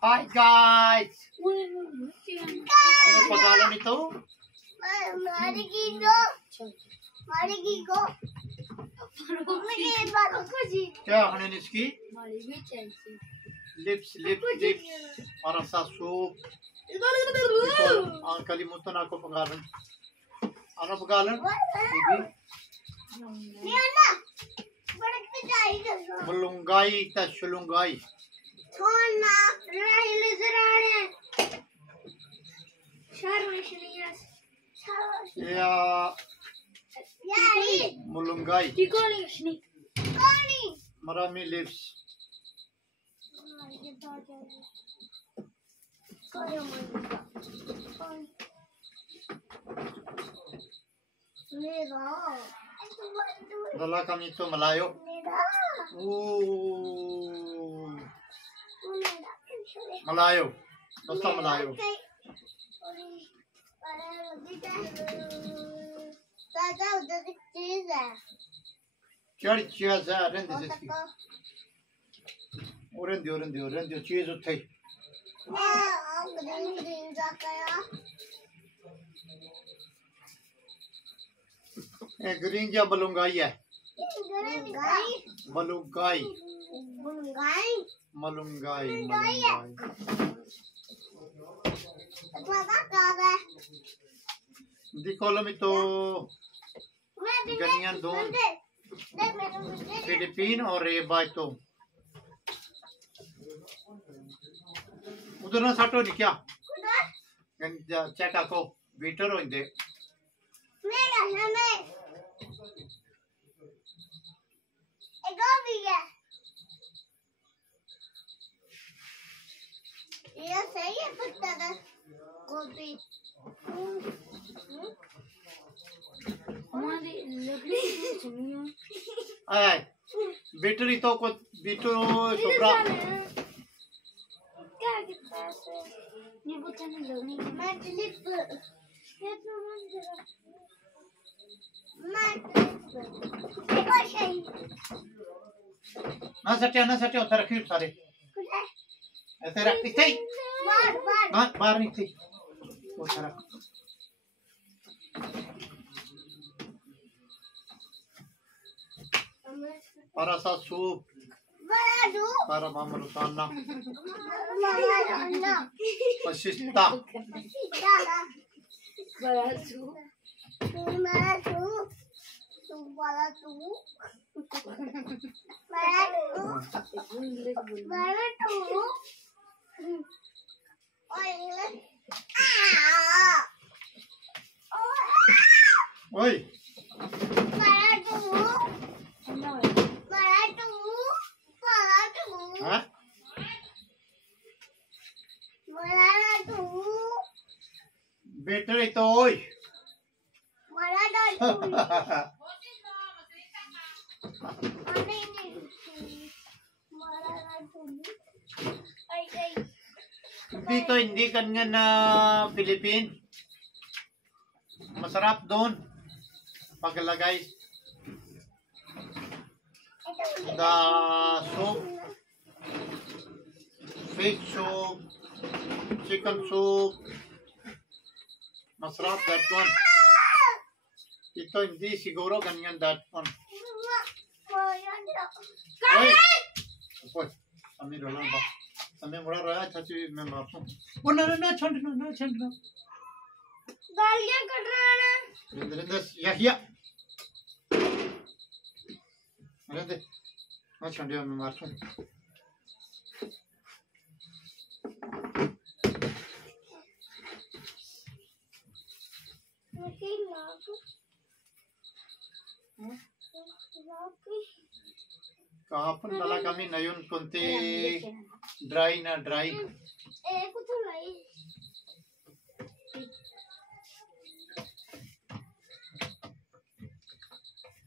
Hi guys. Ano pangalan nito? क्या खाने इसकी? Lips para sa soup. Ang kalimutan ako pangalan. Ano pangalan? Malunggay ta shulunggay. Ya malunggay. Marami leaves. Dala kami ito malayo. Malayo. Basta malayo. क्या चीज है रेंद जिसकी ओरेंद चीज उठे ग्रीन या बलुंगाई है बलुंगाई मलुंगाई di kolom itu ganyan doon Philippine or Reba itu udah na sato ni kya check ako waiter o hindi ये सही है पत्ता का गोभी हमारी लकड़ी सुनियो ay waiter ito ko dito sobra क्या कितना है ये बच्चा ने लगनी मैं क्लिप ये तो मन जरा मैं क्लिप एक और सही na sate utar rakhi sare ऐसे रख इथे बाहर नहीं थी वो सारा para sa soup para mamarutana pasista oi Hah? Better ito oi dito hindi ganyan na Philippine masarap doon paglagay the soup fish soup chicken soup masarap that one ito hindi siguro ganyan that one oy oy amir wala ba amir mura raya chachi मैं मारता हूँ वो ना छंडना गालियां कट रहा है रिंदर या अरे मैं छंडिया मैं मारता हूँ कहाँ पर नला कमी नयुन कुंते ड्राई ना ड्राई एक तो लाई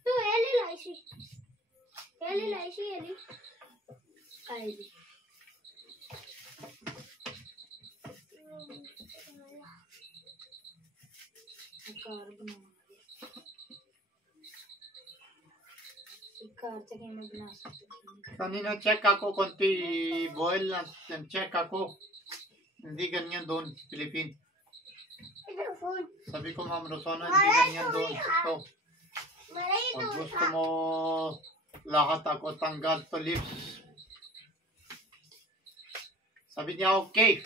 तो एली लाइसी एली कायली आकार बनाना karta game bana सकते kanina check ako konti boil na check ako hindi ganyan doon Philippines. Sabi ko Ma'am Rosana hindi ganyan doon ito. Pag gusto mo lahat ako tanggal to lips. Sabi niya okay.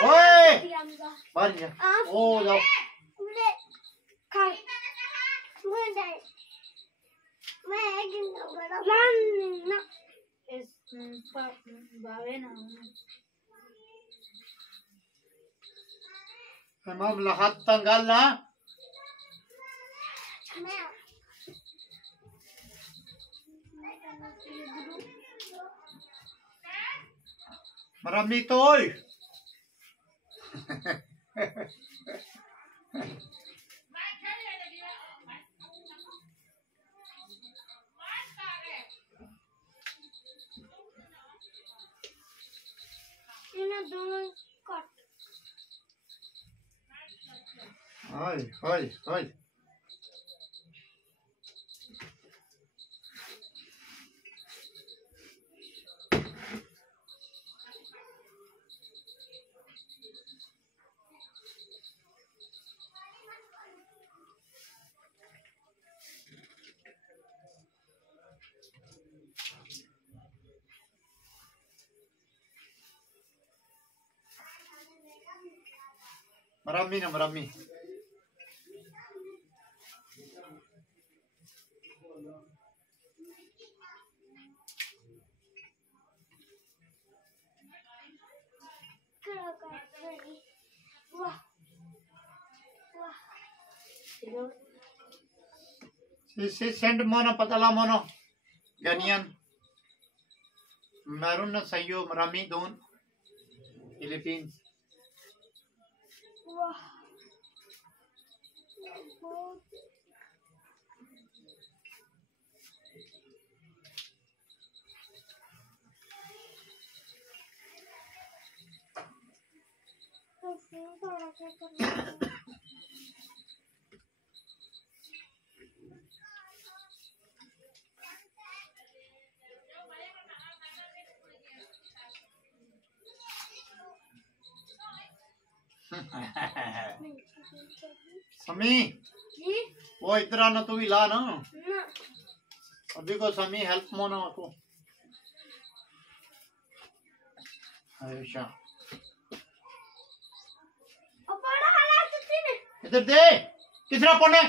Oi! Banya. Oh, no. Ma'am, lahat tanggal na. Marami ito, oy. Ay, ay, ay. Marami na, marami. Send mo na, padala mo no. Ganyan. Meron na sa'yo, marami doon. Philippines. समी वो इधर आना तू हिला ना अभी को समी हेल्प मोना को अच्छा इधर दे किसरा पढ़ने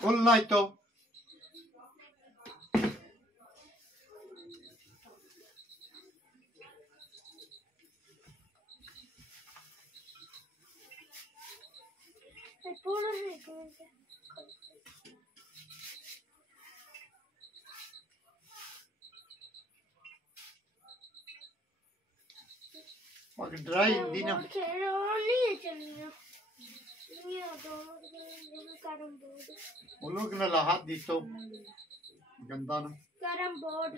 Full night though. Dry hindi na. Ulog na lahat dito. Ganda na. Carom board.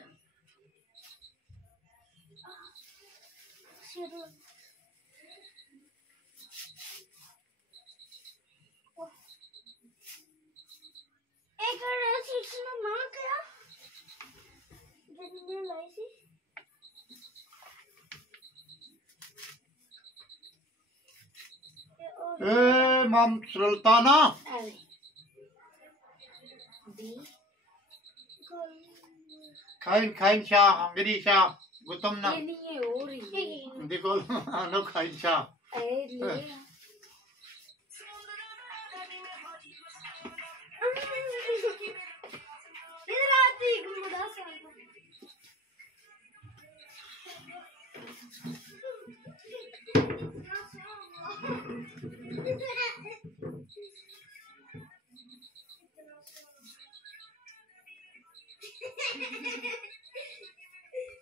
एक शिक्षण ना क्या जितने लाई सी Ma'am Sultana. Ay. Di. Kain siya. Hungry siya. Gutom na. Ini uri. Hindi ko alam ano kain siya. Ay, di. Irati, gumudasa.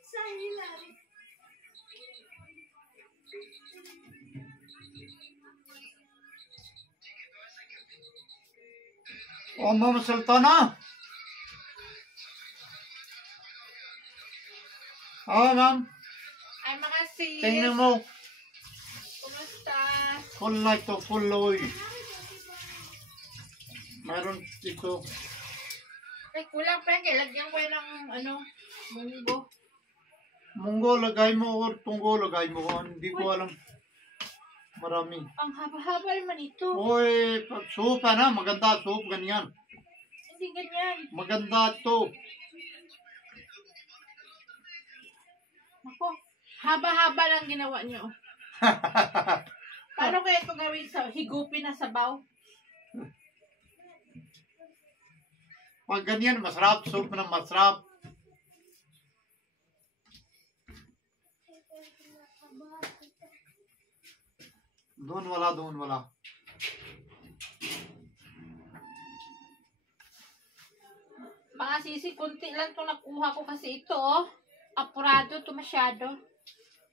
Sahilari. Oh, Ma'am Sultana. Oh, ma'am. Ay, mga sis. Tingnan mo. Kumusta? Full light to full oil. Mayroon dito. Ay, kulang pa yan. Lagyan ko yan ng, munggo. Munggo lagay mo or tunggo lagay mo. Hindi ko alam. Marami. Ang haba-haba naman ito. Oy, soup na. Maganda soup. Ganyan. Hindi ganyan. Maganda to. Ako, haba-haba lang ginawa niyo. Paano kaya ito gawin sa higupin na sabaw? Pag ganyan, masarap. Soup na masarap. Doon wala. Mga sisi, kunti lang ito nakuha ko kasi ito, oh. Apurado to masyado.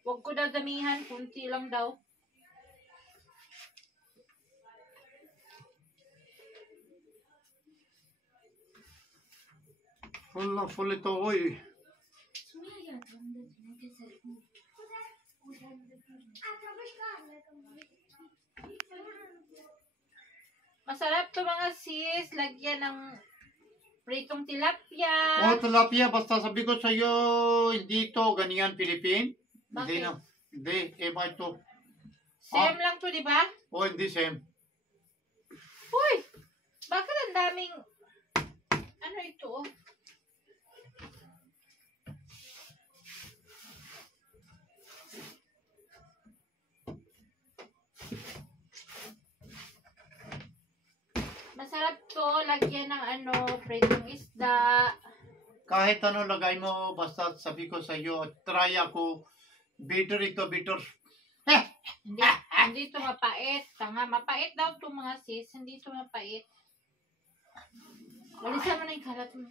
Huwag ko daw damihan, kunti lang daw. Full ito, oy. Masarap to mga sis, lagyan ng pritong tilapia. Oh, tilapia. Basta sabi ko sa iyo, hindi to ganyan Philippine. Hindi Bakit? na. Hindi. Iba ito. Same lang to, di ba? Oh, hindi same. Uy! Bakit ang daming... Ano ito, oh? Masarap to, lagyan ng pritong isda. Kahit ano lagay mo, basta sabi ko sa iyo, try ako. Bitter ito, bitter. Hindi to mapait. Tanga, mapait daw to mga sis. Hindi to mapait. Walisan mo na yung kalat mo.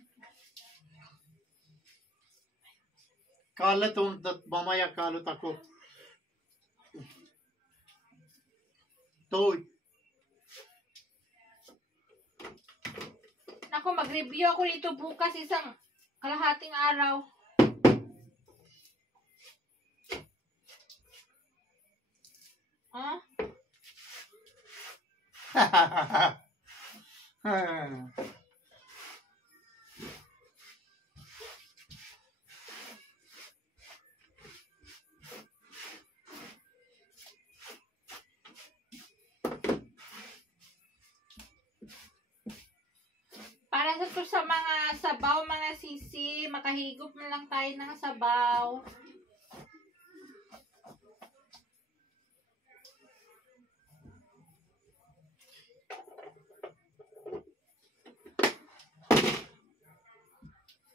Kalat mamaya kalat ako. To. Ako, mag-review ako dito bukas isang kalahating araw. Ha? Para sa mga sabaw, mga sisi, makahigop na lang tayo ng sabaw.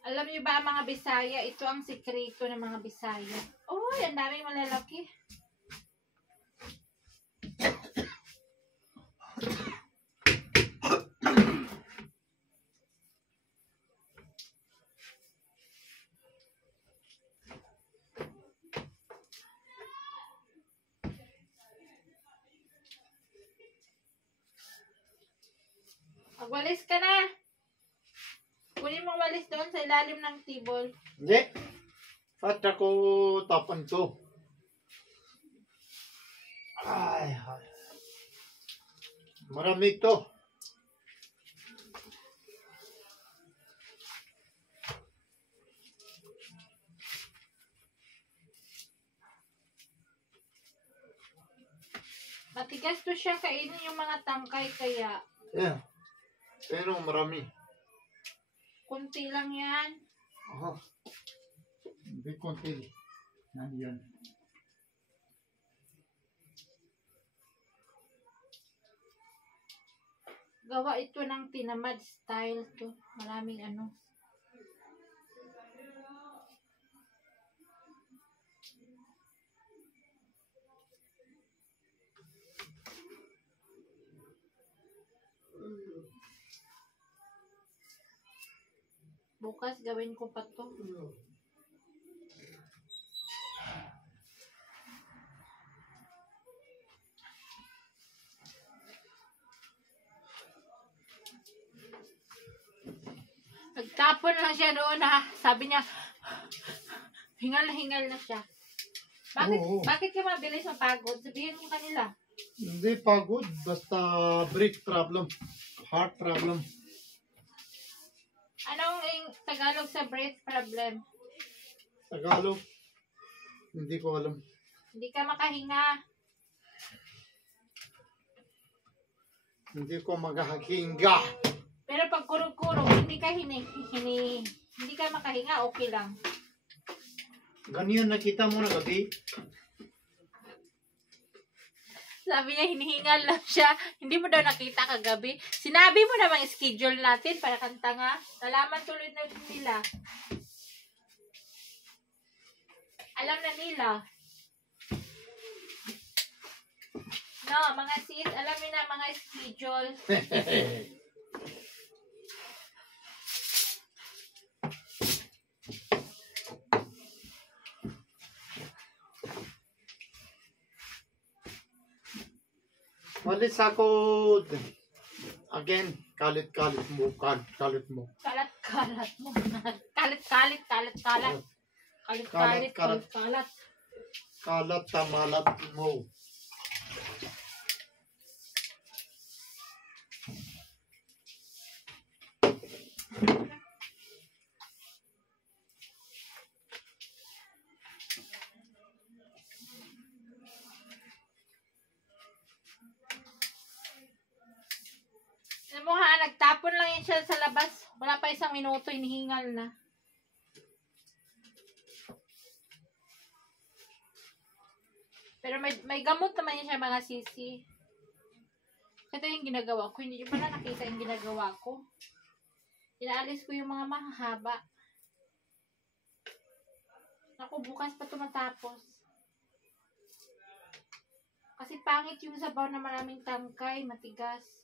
Alam niyo ba mga Bisaya, ito ang sikreto ng mga Bisaya. Oh, ang daming malalaki. Magwalis ka na. Kunin mo walis doon sa ilalim ng table. Hindi. At ako tapan ko. Ay. Marami ito. Matigas to siya kainin yung mga tangkay kaya. Yeah. Pero marami. Kunti lang yan. Aha. Hindi konti. Yan. Gawa ito ng tinamad style to. Maraming ano. Bukas gawin ko pa to. Nagtapon lang siya noon ha. Sabi niya, hingal na hingal na siya. Bakit, Oo. bakit ka mabilis mapagod? Sabihin mo kanila. Hindi pagod. Basta break problem. Heart problem. Anong Tagalog sa breath problem? Tagalog. Hindi ko alam. Hindi ka makahinga. Hindi ko maghahinga. Pero pag kurog-kurog, hindi ka hindi ka makahinga, okay lang. Ganyan nakita mo na gabi. Sabi niya, hinihingal lang siya. Hindi mo daw nakita kagabi. Sinabi mo namang schedule natin para kanta nga. Nalaman tuloy na nila. Alam na nila. No, mga sis, alam niyo na mga schedule. Walis ako. Again, kalit-kalit mo. Kalit mo. Kalat-kalat mo. Kalit-kalit. Kalit-kalit. Kalit-kalit. Kalat tamalat mo. Alam mo ha, nagtapon lang yan siya sa labas. Wala pa isang minuto, hinihingal na. Pero may gamot naman yan siya mga sisi. Ito yung ginagawa ko. Hindi nyo pala nakita yung ginagawa ko. Inaalis ko yung mga mahahaba. Ako, bukas pa ito matapos. Kasi pangit yung sabaw na maraming tangkay, matigas.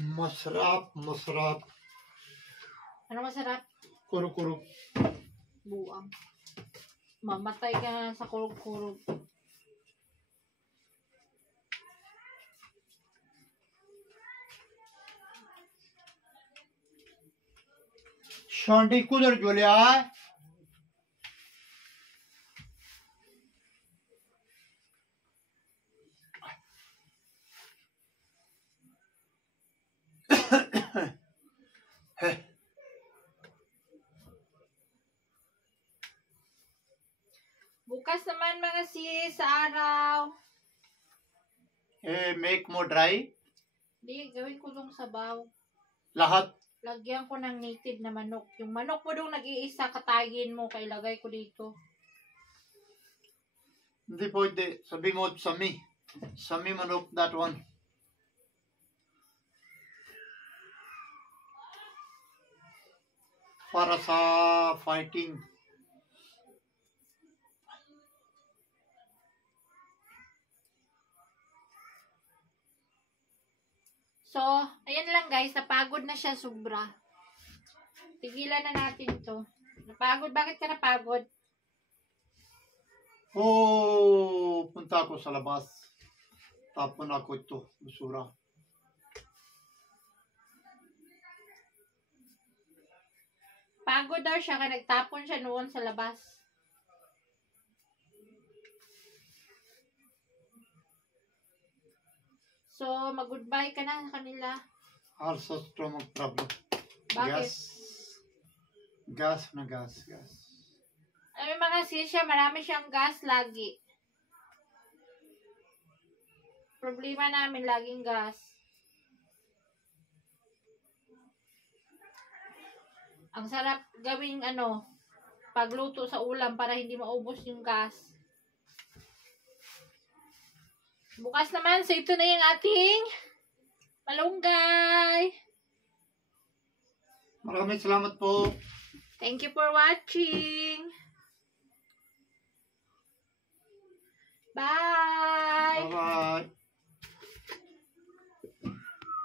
Masarap. Ano masarap? Kuruk-kuruk. Buang. Mamatay ka na sa kurog-kurog. शांडी कुदर जोलिया Bukas naman mga sis, sa araw. make mo dry Di, gawin ko dong sabaw. lahat. Lagyan ko ng native na manok. Yung manok mo dong nag-iisa, katayin mo, kaya lagay ko dito. Hindi pwede. Sabi mo sami. Sami manok, that one. Para sa fighting. So, ayan lang guys, napagod na siya sobra. Tigilan na natin to. Napagod? Bakit ka napagod? Oh, punta ako sa labas. Tapon ako ito, busura. Pagod daw siya, kaya nagtapon siya noon sa labas. So, mag-goodbye ka na sa kanila. Also stomach problem. Bakit? Gas. Ay, mga sisya, marami siyang gas lagi. Problema namin, laging gas. Ang sarap gawing pagluto sa ulam para hindi maubos yung gas. Bukas naman, so ito na yung ating malunggay. Maraming salamat po. Thank you for watching. Bye! Bye-bye.